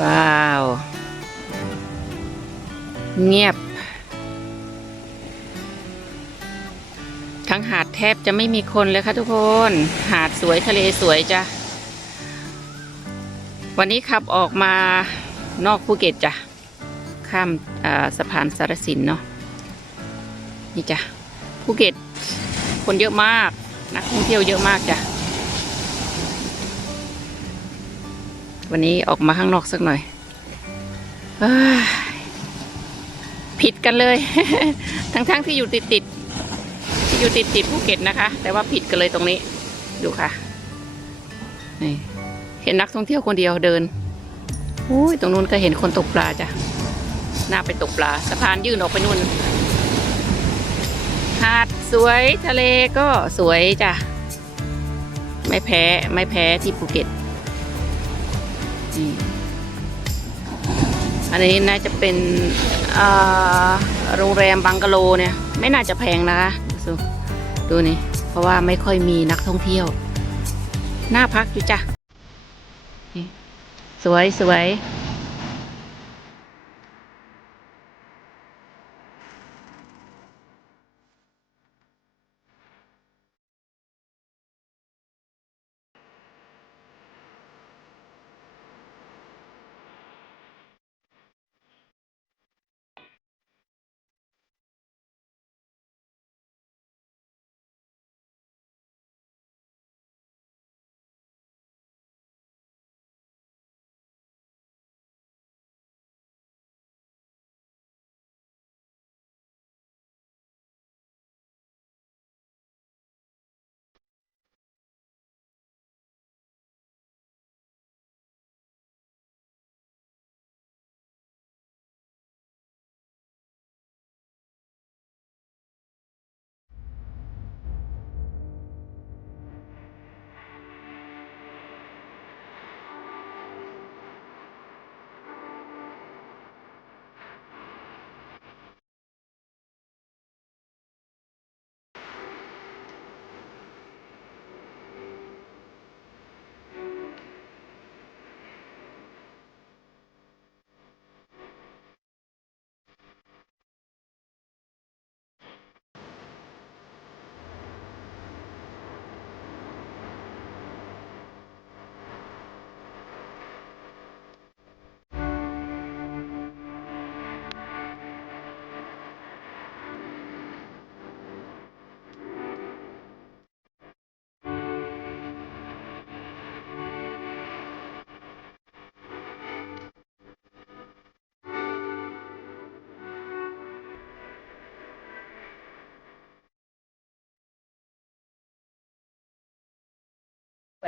ว้าว เงียบ ทั้งหาดแทบจะไม่มีคนเลยค่ะทุกคน หาดสวยทะเลสวยจ้ะ วันนี้ขับออกมานอกภูเก็ตจ้ะ ข้ามาสะพานสารสินเนาะ นี่จ้ะ ภูเก็ตคนเยอะมาก นักท่องเที่ยวเยอะมากจ้ะ วันนี้ออกมาข้างนอกสักหน่อยอผิดกันเลย ทั้งๆที่อยู่ติดติดๆที่อยู่ติดติดๆภูเก็ตนะคะ แต่ว่าผิดกันเลยตรงนี้ ดูค่ะนี่เห็นนักท่องเที่ยวคนเดียวเดินอุ้ยตรงนู้นก็เห็นคนตกปลาจ้ะน่าไปตกปลาสะพานยื่นออกไปนู่นหาดสวยทะเลก็สวยจ้ะ ไม่แพ้ ไม่แพ้ที่ภูเก็ต จีอันนี้น่าจะเป็นโรงแรมบังกะโลเนี่ย ไม่น่าจะแพงนะคะดูดูนี่ เพราะว่าไม่ค่อยมีนักท่องเที่ยว น่าพักอยู่จ้ะสวยสวย ไ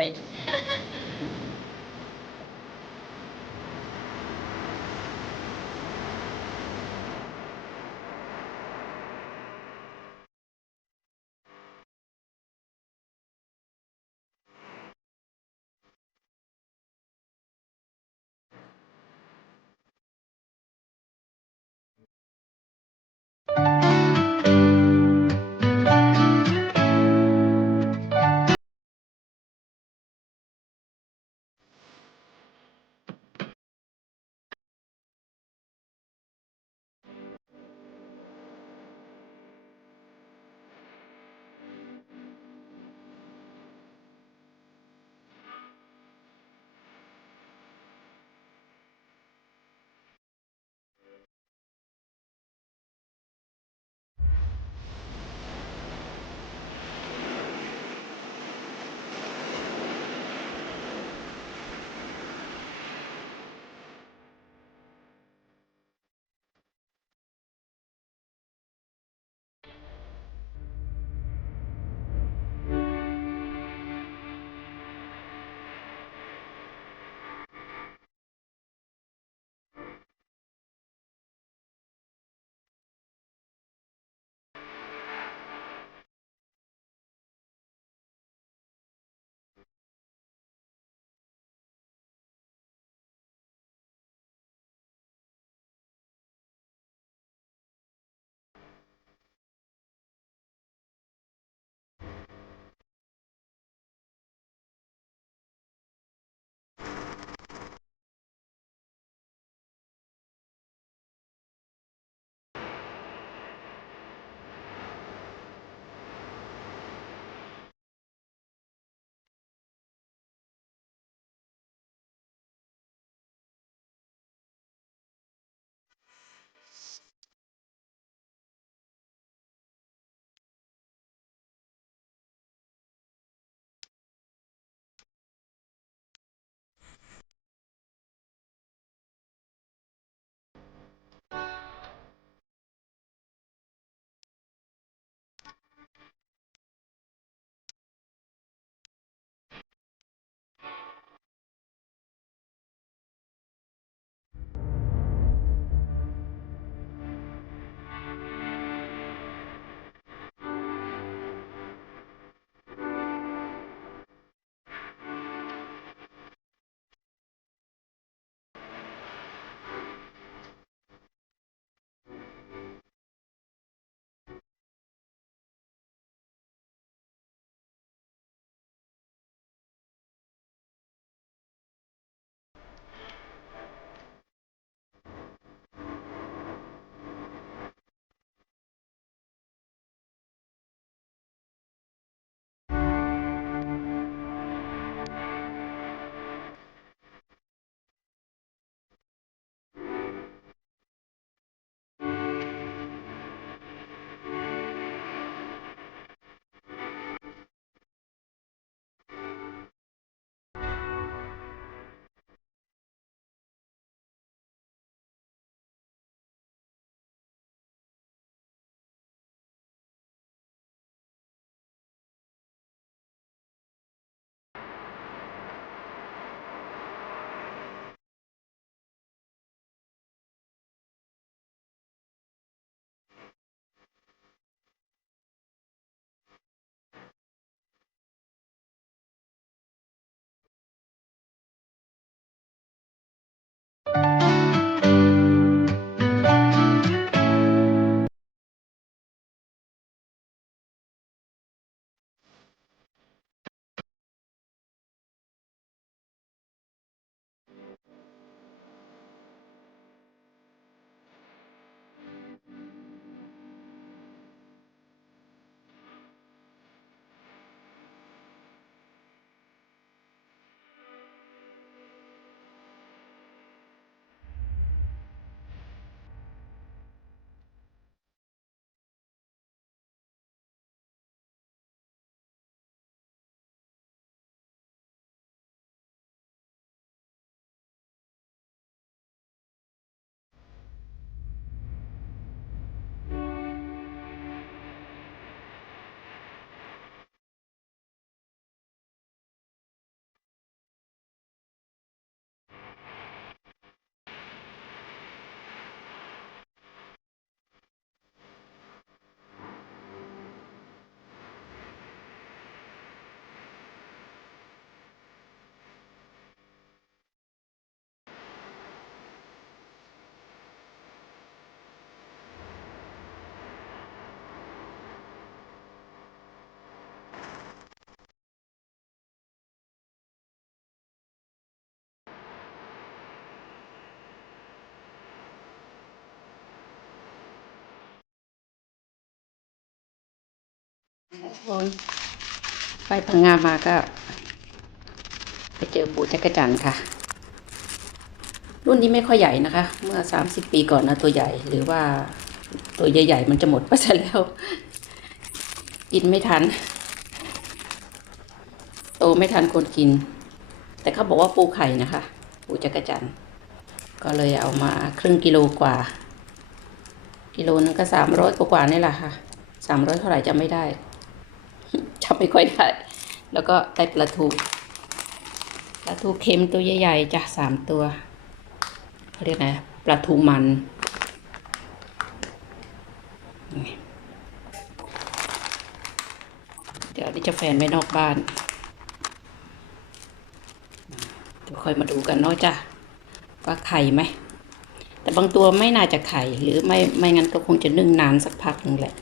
คนไปพังงามาก็ ไปเจอปูจักรจันค่ะ รุ่นนี้ไม่ค่อยใหญ่นะคะ เมื่อสามสิบปีก่อนนะตัวใหญ่หรือว่าตัวใหญ่ๆมันจะหมดไปซะแล้ว กินไม่ทัน โตไม่ทันคนกิน แต่เขาบอกว่าปูไข่นะคะ ปูจักรจันก็เลยเอามาครึ่งกิโลกว่า กิโลนึงก็สามร้อยกว่านี่แหละค่ะสามร้อยเท่าไหร่จำไม่ได้ จำไม่ค่อยได้ แล้วก็ได้ปลาทูปลาทูเค็มตัวใหญ่ๆจ้ะสามตัวเขาเรียกไงปลาทูมัน เดี๋ยวนี่จะแฟนไว้นอกบ้านเดี๋ยวค่อยมาดูกันเนาะจ้ะว่าไข่ไหม แต่บางตัวไม่น่าจะไข่หรือไม่ไม่งั้นก็คงจะนึ่งนานสักพักนึงแหละ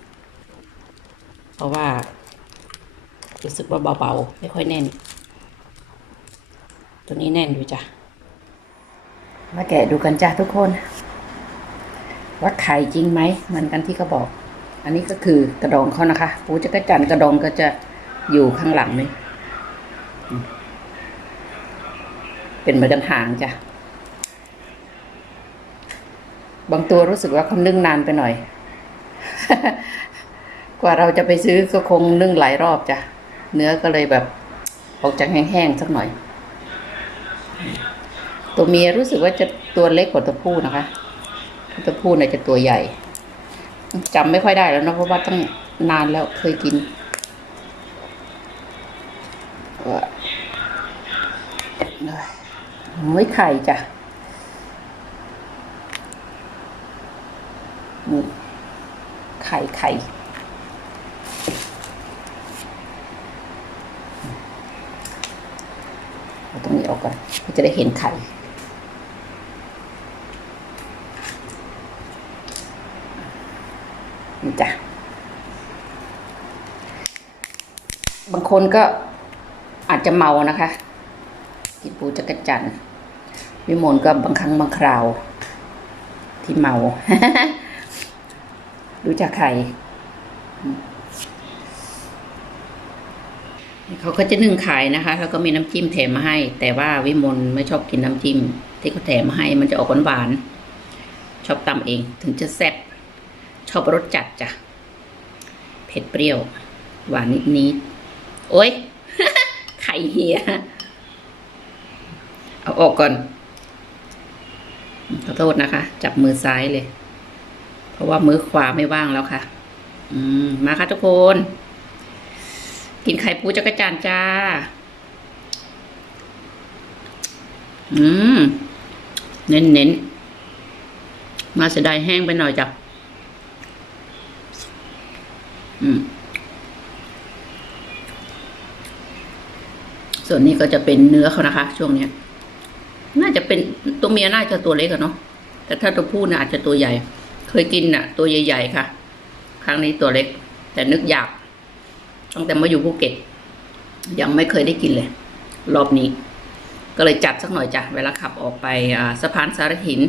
เพราะว่า รู้สึกว่าเบาๆ ไม่ค่อยแน่น ตัวนี้แน่นอยู่จ้ะ มาแกะดูกันจ้ะทุกคน ว่าไข่จริงไหมเหมือนกันที่เขาบอก อันนี้ก็คือกระดองเขานะคะ ปูจักระจันกระดองก็จะอยู่ข้างหลังนี่เป็นเหมือนกันหางจ้ะ บางตัวรู้สึกว่าเขานึ่งนานไปหน่อย กว่าเราจะไปซื้อก็คงนึ่งหลายรอบจ้ะ เนื้อก็เลยแบบออกจากแห้งๆสักหน่อย ตัวเมียรู้สึกว่าจะตัวเล็กกว่าตัวผู้นะคะ ตัวผู้เนี่ยจะตัวใหญ่จำไม่ค่อยได้แล้วเนะเพราะว่าตั้งนานแล้วเคยกินว่าโอ้ยไข่จ้ะนี่ไข่ไข่ เอาตรงนี้ออ ก่อนจะได้เห็นไข่นี่จ้ะบางคนก็อาจจะเมานะคะ กินปูจักรจันวิมลก็บางครั้งบางคราว ที่เมาดูจากไข่ เขาก็จะนึ่งขายนะคะ แล้วก็มีน้ำจิ้มแถมมาให้ แต่ว่าวิมลไม่ชอบกินน้ำจิ้ม ที่เขาแถมมาให้มันจะออกหวานๆชอบตำเอง ถึงจะแซ่บชอบรสจัดจ้ะเผ็ดเปรี้ยว หวานนิดๆโอ๊ยไข่เฮียเอาออกก่อนขอโทษนะคะ จับมือซ้ายเลย เพราะว่ามือขวาไม่ว่างแล้วค่ะ อืมมาค่ะทุกคน กินไข่ปูจักรจันจ้า อืม เน้นเน้นๆมาเสียดายแห้งไปหน่อยจ้ะ อืม ส่วนนี้ก็จะเป็นเนื้อเขานะคะ ช่วงเนี้ย น่าจะเป็นตัวเมียน่าจะตัวเล็กอะเนาะ แต่ถ้าตัวผู้เนี่ยอาจจะตัวใหญ่ เคยกินน่ะตัวใหญ่ ๆ ค่ะ ครั้งนี้ตัวเล็ก แต่นึกอยาก ตั้งแต่มาอยู่ภูเก็ต ยังไม่เคยได้กินเลย รอบนี้ ก็เลยจัดสักหน่อยจ้ะเวลาขับออกไปสะพานสารหิน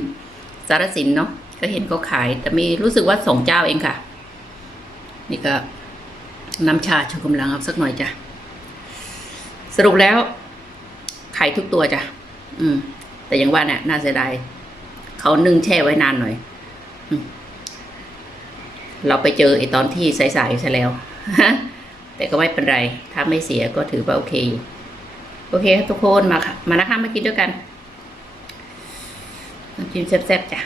สารสินเนาะก็เห็นเขาขาย แต่มีรู้สึกว่าสองเจ้าเองค่ะ นี่ก็น้ำชาชูกำลังเอาสักหน่อยจ้ะสรุปแล้วไข่ทุกตัวจ้ะอืม แต่ยังว่าเนี่ยน่าเสียดายเขานึ่งแช่ไว้นานหน่อยอเราไปเจอไอ้ตอนที่ใสๆซะแล้ว แต่ก็ไม่เป็นไร ถ้าไม่เสียก็ถือว่าโอเคอยู่โอเคครับทุกคนมาค่ะมานะคะมากินด้วยกันจิ้มแซ่บๆจ้ะ